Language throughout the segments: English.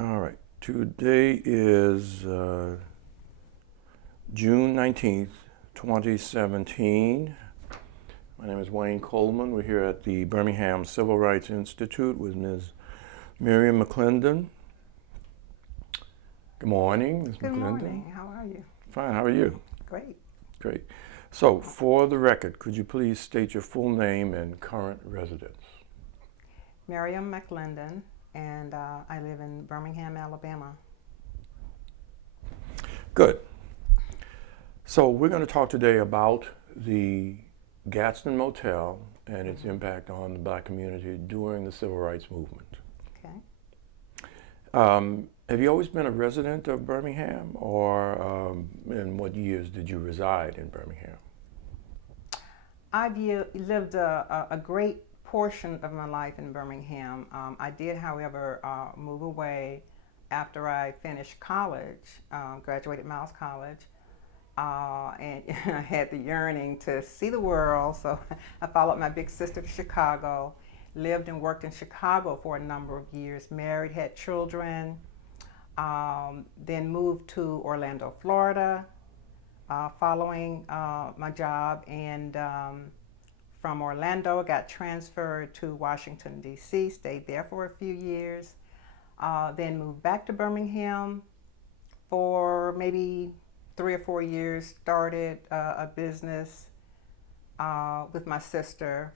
All right. Today is June 19th, 2017. My name is Wayne Coleman. We're here at the Birmingham Civil Rights Institute with Ms. Miriam McClendon. Good morning, Ms. Good McClendon. morning. How are you? Fine. How are you? Great. Great. So, for the record, could you please state your full name and current residence? Miriam McClendon, and I live in Birmingham, Alabama. Good. So we're going to talk today about the Gaston Motel and its impact on the black community during the Civil Rights Movement. Okay. Have you always been a resident of Birmingham, or in what years did you reside in Birmingham? I've lived a great portion of my life in Birmingham. I did, however, move away after I finished college, graduated Miles College, and I had the yearning to see the world, so I followed my big sister to Chicago, lived and worked in Chicago for a number of years, married, had children, then moved to Orlando, Florida, following my job, and from Orlando, I got transferred to Washington, D.C., stayed there for a few years, then moved back to Birmingham for maybe 3 or 4 years, started a business with my sister.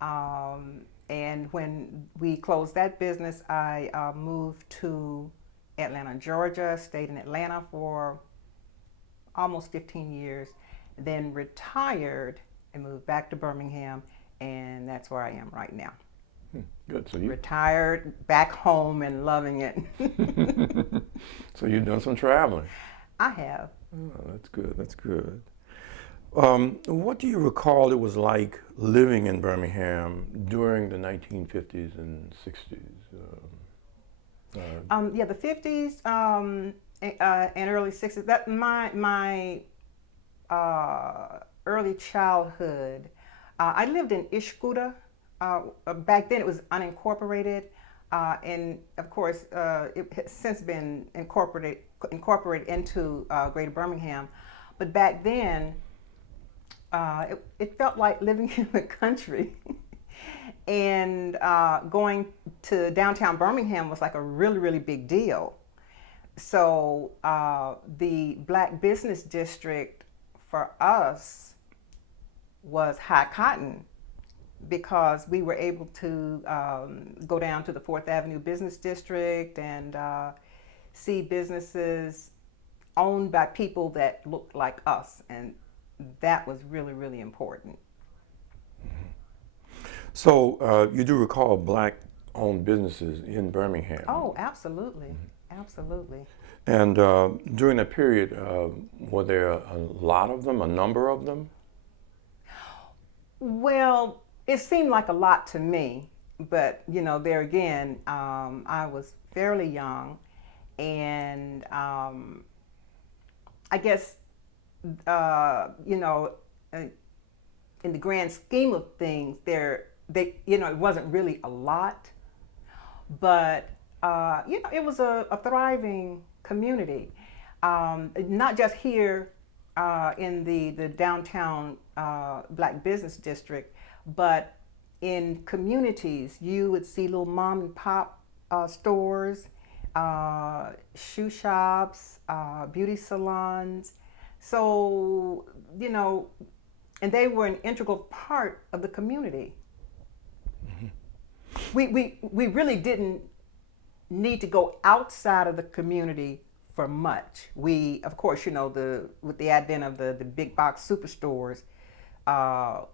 And when we closed that business, I moved to Atlanta, Georgia, stayed in Atlanta for almost 15 years, then retired and moved back to Birmingham, and that's where I am right now. Good. So you Retired, back home, and loving it. so you've done some traveling. I have. Oh, that's good. That's good. What do you recall it was like living in Birmingham during the 1950s and 60s? Yeah, the 50s and early 60s. That my early childhood. I lived in Ishkuda. Back then, it was unincorporated, and of course, it has since been incorporated into Greater Birmingham. But back then, it felt like living in the country. And going to downtown Birmingham was like a really, really big deal. So the Black Business District for us was High Cotton, because we were able to go down to the 4th Avenue Business District and see businesses owned by people that looked like us, and that was really, really important. So you do recall black-owned businesses in Birmingham? Oh, absolutely, absolutely. And during that period, were there a lot of them, a number of them? Well, it seemed like a lot to me, but there again, I was fairly young, and I guess in the grand scheme of things, it wasn't really a lot, but it was a thriving community, not just here in the downtown Black Business District, but in communities. You would see little mom and pop stores, shoe shops, beauty salons. So, and they were an integral part of the community. We really didn't need to go outside of the community for much. We, of course, with the advent of the big box superstores,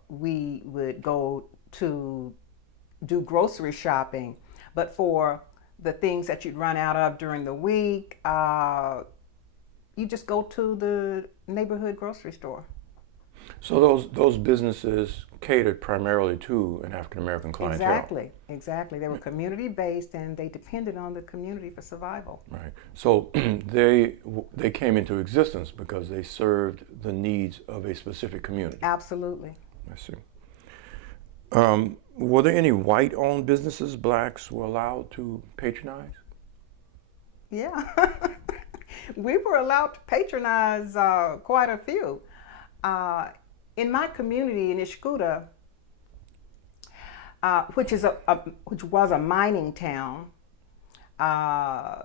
we would go to do grocery shopping. But for the things that you'd run out of during the week, you just go to the neighborhood grocery store. So those businesses catered primarily to an African American clientele. Exactly. They were community based, and they depended on the community for survival. Right. So they came into existence because they served the needs of a specific community. Absolutely. I see. Were there any white-owned businesses blacks were allowed to patronize? Yeah. We were allowed to patronize quite a few. Uh, in my community in Ishkuta, which was a mining town, uh,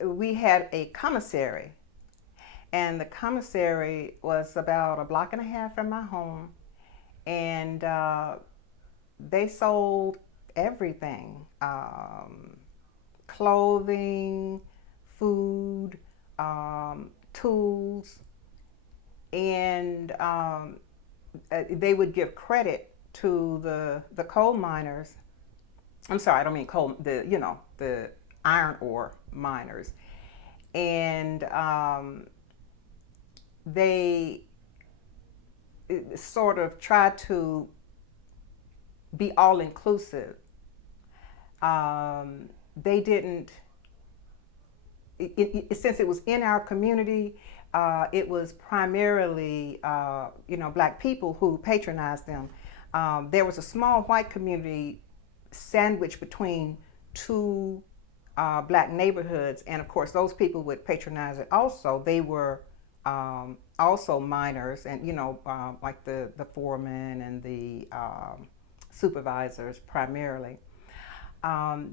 we had a commissary, and the commissary was about a block and a half from my home, and they sold everything: clothing, food, tools, and they would give credit to the coal miners. I'm sorry, I don't mean coal. The iron ore miners, and they sort of tried to be all inclusive. They didn't. Since it was in our community, it was primarily black people who patronized them. There was a small white community sandwiched between two black neighborhoods, and of course those people would patronize it also. They were also miners, and like the foremen and the supervisors primarily.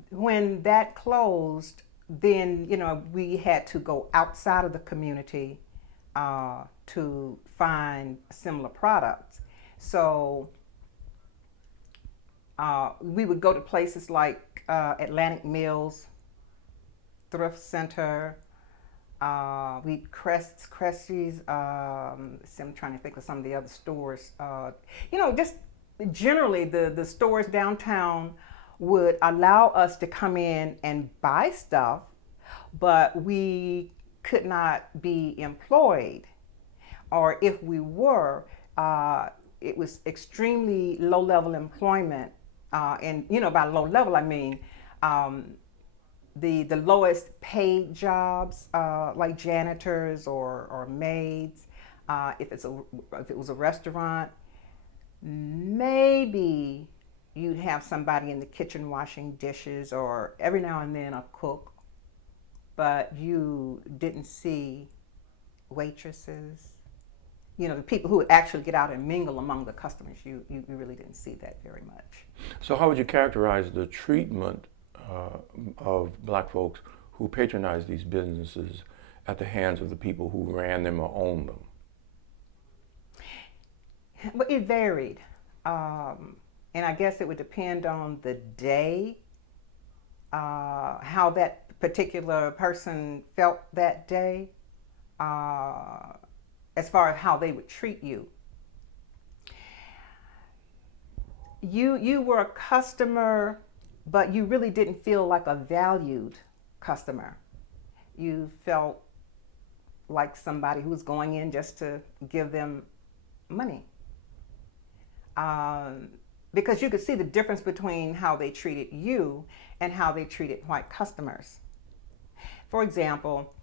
When that closed, then we had to go outside of the community to find similar products. So we would go to places like Atlantic Mills, Thrift Center. Cressy's. I'm trying to think of some of the other stores. Just generally the stores downtown would allow us to come in and buy stuff, but we could not be employed, or if we were, it was extremely low-level employment. And by low level I mean the lowest paid jobs, like janitors or maids. If it was a restaurant, maybe you'd have somebody in the kitchen washing dishes, or every now and then a cook, but you didn't see waitresses. The people who would actually get out and mingle among the customers, you really didn't see that very much. So how would you characterize the treatment of black folks who patronized these businesses at the hands of the people who ran them or owned them? Well, it varied. And I guess it would depend on the day, how that particular person felt that day, as far as how they would treat you. You were a customer, but you really didn't feel like a valued customer. You felt like somebody who was going in just to give them money. Because you could see the difference between how they treated you and how they treated white customers. For example,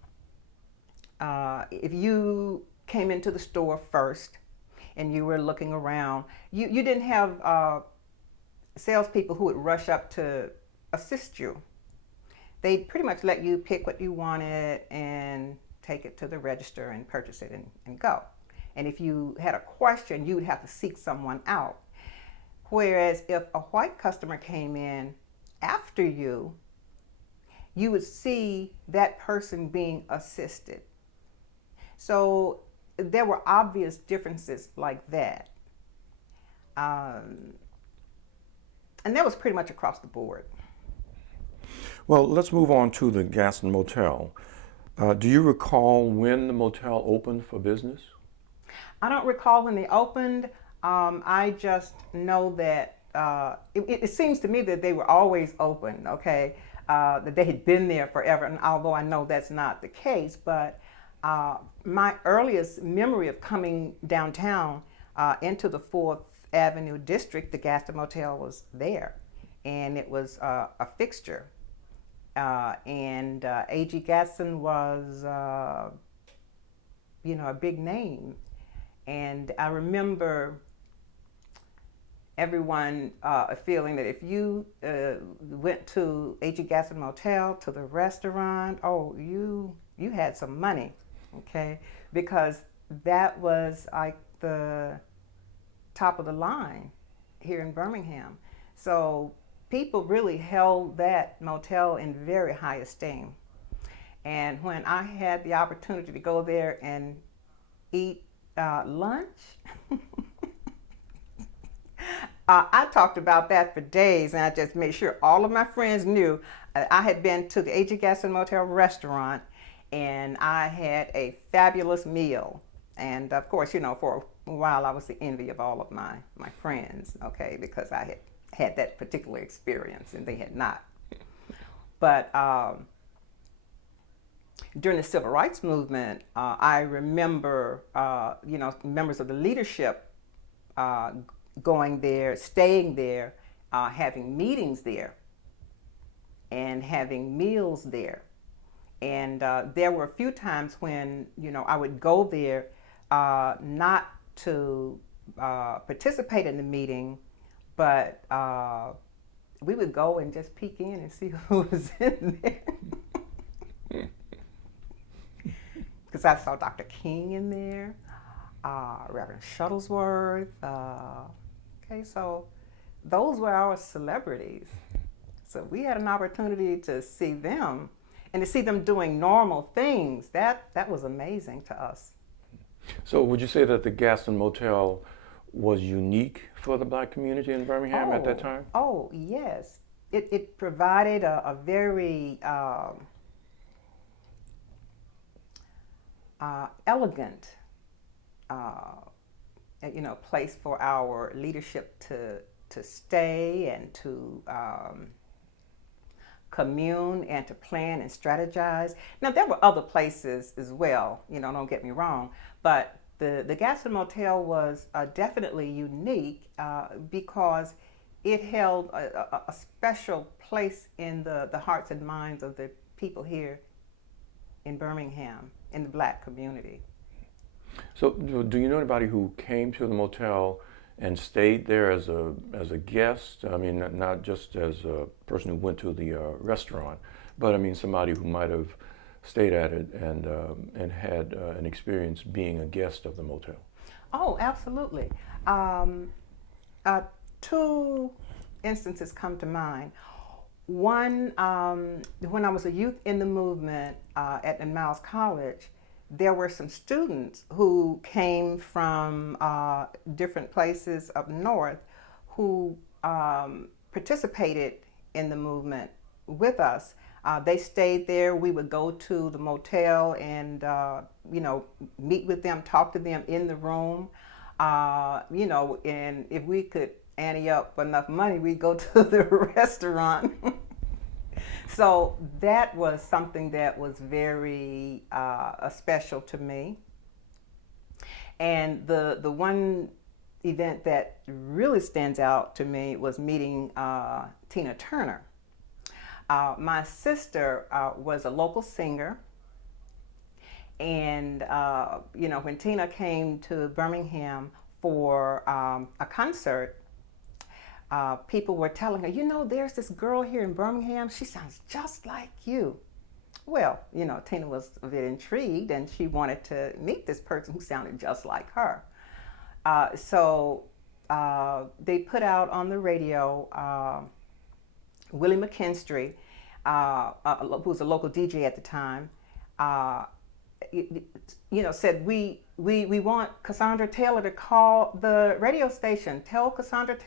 if you came into the store first and you were looking around, you didn't have salespeople who would rush up to assist you. They pretty much let you pick what you wanted and take it to the register and purchase it and go. And if you had a question, you would have to seek someone out. Whereas if a white customer came in after you, you would see that person being assisted. So there were obvious differences like that. And that was pretty much across the board. Well, let's move on to the Gaston Motel. Do you recall when the motel opened for business? I don't recall when they opened. I just know that it seems to me that they were always open, okay? That they had been there forever, and although I know that's not the case, but my earliest memory of coming downtown into the 4th Avenue district, the Gaston Motel was there, and it was a fixture. And A.G. Gaston was, a big name. And I remember everyone feeling that if you went to H.E. Gaston Motel, to the restaurant, oh, you had some money, okay? Because that was like the top of the line here in Birmingham. So people really held that motel in very high esteem. And when I had the opportunity to go there and eat lunch, I talked about that for days, and I just made sure all of my friends knew I had been to the H.E. Gaston Motel restaurant, and I had a fabulous meal. And of course, for a while I was the envy of all of my friends, okay, because I had that particular experience and they had not. But during the Civil Rights Movement, I remember, members of the leadership going there, staying there, having meetings there, and having meals there. And there were a few times when, I would go there not to participate in the meeting, but we would go and just peek in and see who was in there. Because I saw Dr. King in there, Reverend Shuttlesworth. Okay, so those were our celebrities. So we had an opportunity to see them and to see them doing normal things. That was amazing to us. So would you say that the Gaston Motel was unique for the Black community in Birmingham at that time? Oh, yes. It provided a very elegant place for our leadership to stay and to commune and to plan and strategize. Now, there were other places as well, don't get me wrong, but the Gaston Motel was definitely unique because it held a special place in the hearts and minds of the people here in Birmingham, in the Black community. So do you know anybody who came to the motel and stayed there as a guest? I mean, not just as a person who went to the restaurant, but I mean somebody who might have stayed at it and had an experience being a guest of the motel. Oh, absolutely. Two instances come to mind. One, when I was a youth in the movement at Miles College, there were some students who came from different places up north who participated in the movement with us. They stayed there. We would go to the motel and, meet with them, talk to them in the room, and if we could ante up enough money, we'd go to the restaurant. So that was something that was very special to me. And the one event that really stands out to me was meeting Tina Turner. My sister was a local singer, and when Tina came to Birmingham for a concert, people were telling her, there's this girl here in Birmingham, she sounds just like you. Well, Tina was a bit intrigued and she wanted to meet this person who sounded just like her. So they put out on the radio, Willie McKinstry, who was a local DJ at the time, said, we want Cassandra Taylor to call the radio station. Tell Cassandra Taylor